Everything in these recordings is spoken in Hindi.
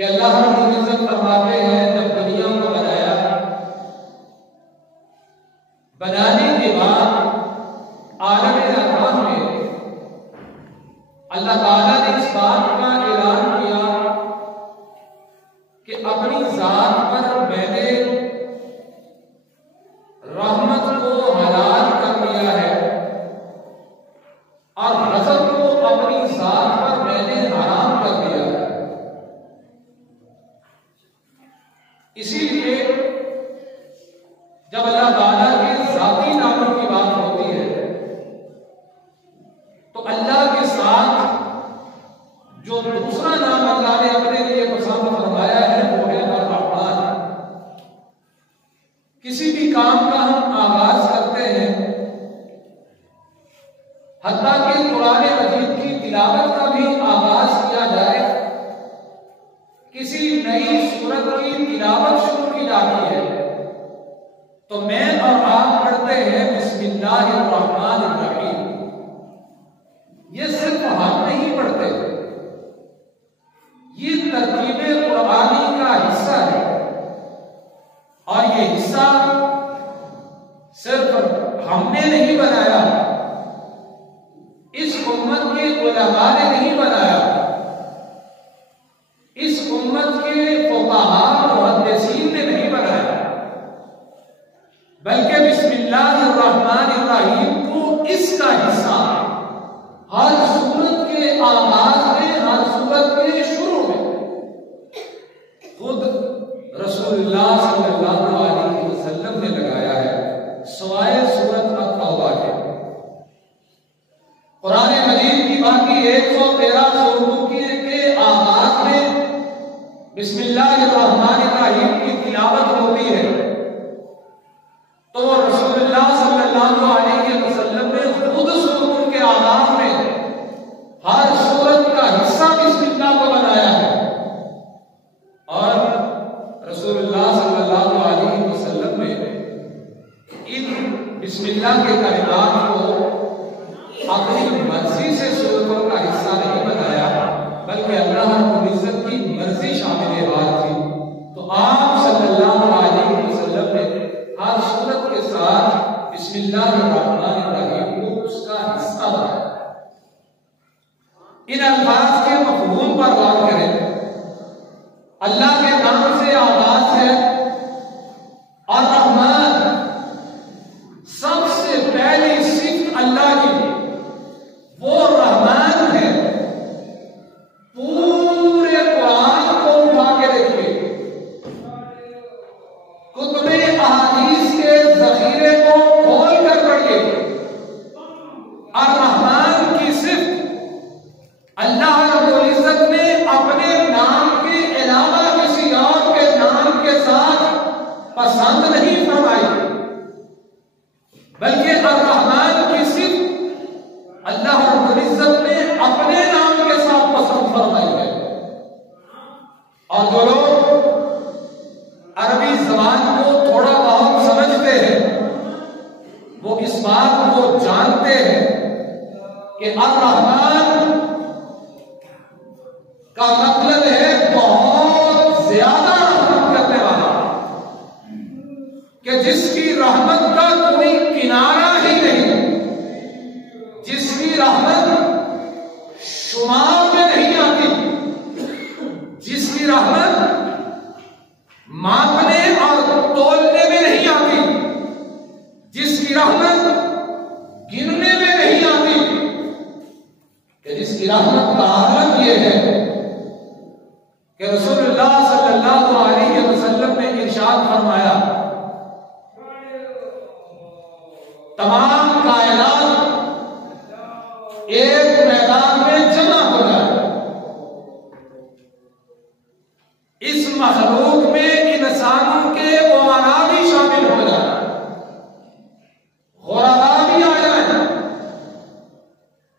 कि अल्लाह रब्बुल इज्जत फरमाते हैं जब दुनिया को बनाया, बनाने के बाद आलम अरवाह में अल्लाह ताला ने इस बात का ऐलान किया कि अपनी जात पर मैंने रहमत को हलाल कर दिया है और गज़ब को अपनी जात पर मैंने हराम कर दिया है। इसीलिए जब अल्लाह ताला के ज़ाती नामों की बात होती है तो अल्लाह के साथ जो दूसरा नाम अल्लाह ने अपने लिए पसंद फरमाया है वो है अर्रहमान। किसी भी काम का हम आगाज करते हैं, हत्ता कि कुरान मजीद की तिलावत का भी आगाज किया जाए, किसी नई सूरत की तिलावत शुरू की जाती है तो मैं और आप पढ़ते हैं बिस्मिल्लाहिर्रहमानिर्रहीम। ये सिर्फ हम नहीं पढ़ते, ये तरकीबे कुरानी का हिस्सा है और ये हिस्सा सिर्फ हमने नहीं बनाया, इस उम्मत के उलमा ने नहीं बनाया, इस उम्मत के फुक़हा मुहद्दिसीन ने नहीं बनाया, बल्कि बिस्मिल्लाहिर्रहमानिर्रहीम को इसका हिस्सा हर सूरत के आगाज में, हर सूरत के शुरू में खुद रसूलुल्लाह सल्लल्लाहु अलैहि वसल्लम ने लगाया है, सवाए सूरत अत-तौबा के। कुरान मजीद की बाकी 113 सूरतों के आगाज में बिस्मिल्लाहिर्रहमानिर्रहीम की तिलावत होती है तो रसूलुल्लाह सल्लल्लाहु अलैहि वसल्लम ने खुद सूरतों के आगाज में हर सूरत का हिस्सा बिस्मिल्लाह को बनाया है और रसूलुल्लाह सल्लल्लाहु अलैहि वसल्लम ने इन बिस्मिल्लाह के कलिमात को अपनी मर्जी से सूरतों का हिस्सा नहीं बनाया, बल्कि अल्लाह रब्बुल इज्जत की मर्जी शामिल बात थी। तो आप सल्लल्लाहु अलैहि वसल्लम ने हर सूरत के साथ बिस्मिल्लाहिर्रहमानिर्रहीम को उसका हिस्सा बनाया। इन अल्फाज के मफ़हूम पर गौर करें। अल्लाह के नाम से आगाज है और रहमान, सबसे पहली सिफ़त अल्लाह की वो रहमान है। पूरे कुरान को उठा के देखिए, कुतुबे अहादीस के ज़ख़ीरे को खोल कर पढ़िए और रहमान की सिफ़त अल्लाह रब्बुल इज्जत ने अपने नाम के अलावा किसी और के नाम के साथ पसंद नहीं फरमाई, बल्कि अर्रहमान की सिफ़त अल्लाह रब्बुल इज्जत ने अपने नाम के साथ पसंद फरमाई है। और जो लोग अरबी ज़बान को थोड़ा बहुत समझते हैं वो इस बात को जानते हैं कि अर्रहमान का मतलब है बहुत ज्यादा रहमत करने वाला, कि जिसकी रहमत का कोई किनारा ही नहीं, जिसकी रहमत शुमार में नहीं आती, जिसकी रहमत मापने और तोलने में नहीं आती, जिसकी रहमत गिनने में नहीं आती, कि जिसकी रहमत का आलम यह है कि रसूलुल्लाह सल्लल्लाहु अलैहि वसल्लम ने इरशाद फरमाया, तमाम कायनात एक मैदान में जमा हो जाए, इस मखलूक में इंसानों के उमरा भी शामिल हो जाए, गुरबा भी आ जाए,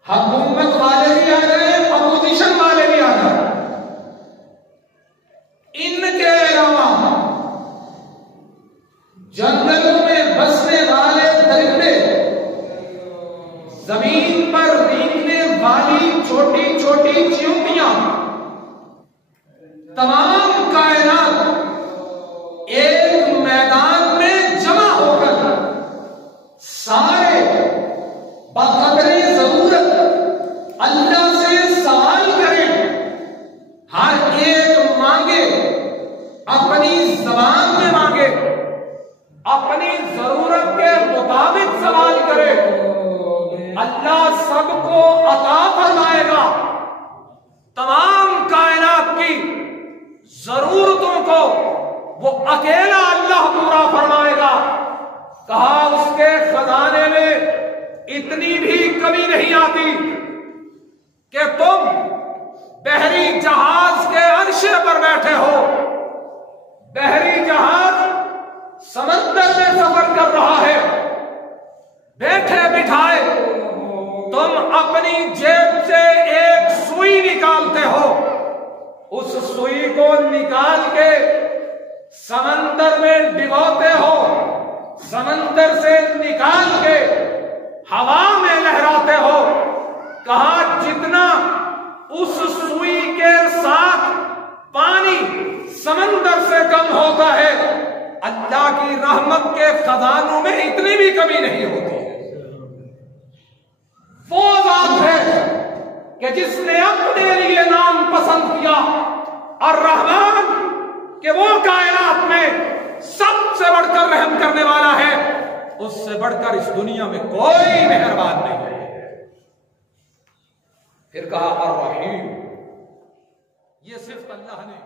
हुकूमत वाले भी आ जाए, अपोजिशन वाले भी आ जाए, इनके अलावा जंगलों में बसने वाले दरिंदे, जमीन पर रेंगने वाली छोटी छोटी चिंटियां, तमाम कायनात एक मैदान में जमा होकर सारे बकदरे जरूरत अल्लाह से सवाल करें, हर एक मांगे, अपनी जबान में मांगे, अपनी जरूरत के मुताबिक सवाल करे, अल्लाह सबको अता फरमाएगा। तमाम कायनात की जरूरतों को वो अकेला अल्लाह पूरा फरमाएगा। कहा उसके खजाने में इतनी भी कमी नहीं आती कि तुम बहरी जहाज के अर्शे पर बैठे हो, बहरी जहाज समंदर में सफर कर रहा है, बैठे बिठाए तुम अपनी जेब से एक सुई निकालते हो, उस सुई को निकाल के समंदर में डिबोते हो, समंदर से निकाल के हवा में लहराते हो। कहा जितना उस सुई के साथ पानी समंदर से कम होता है, अल्लाह की रहमत के खजानों में इतनी भी कमी नहीं होती है। वो बात है कि जिसने अपने लिए नाम पसंद किया और रहमान कि वो कायनात में सबसे बढ़कर रहम करने वाला है, उससे बढ़कर इस दुनिया में कोई मेहरबान नहीं है। फिर कहा अर्रहीम, ये सिर्फ अल्लाह ने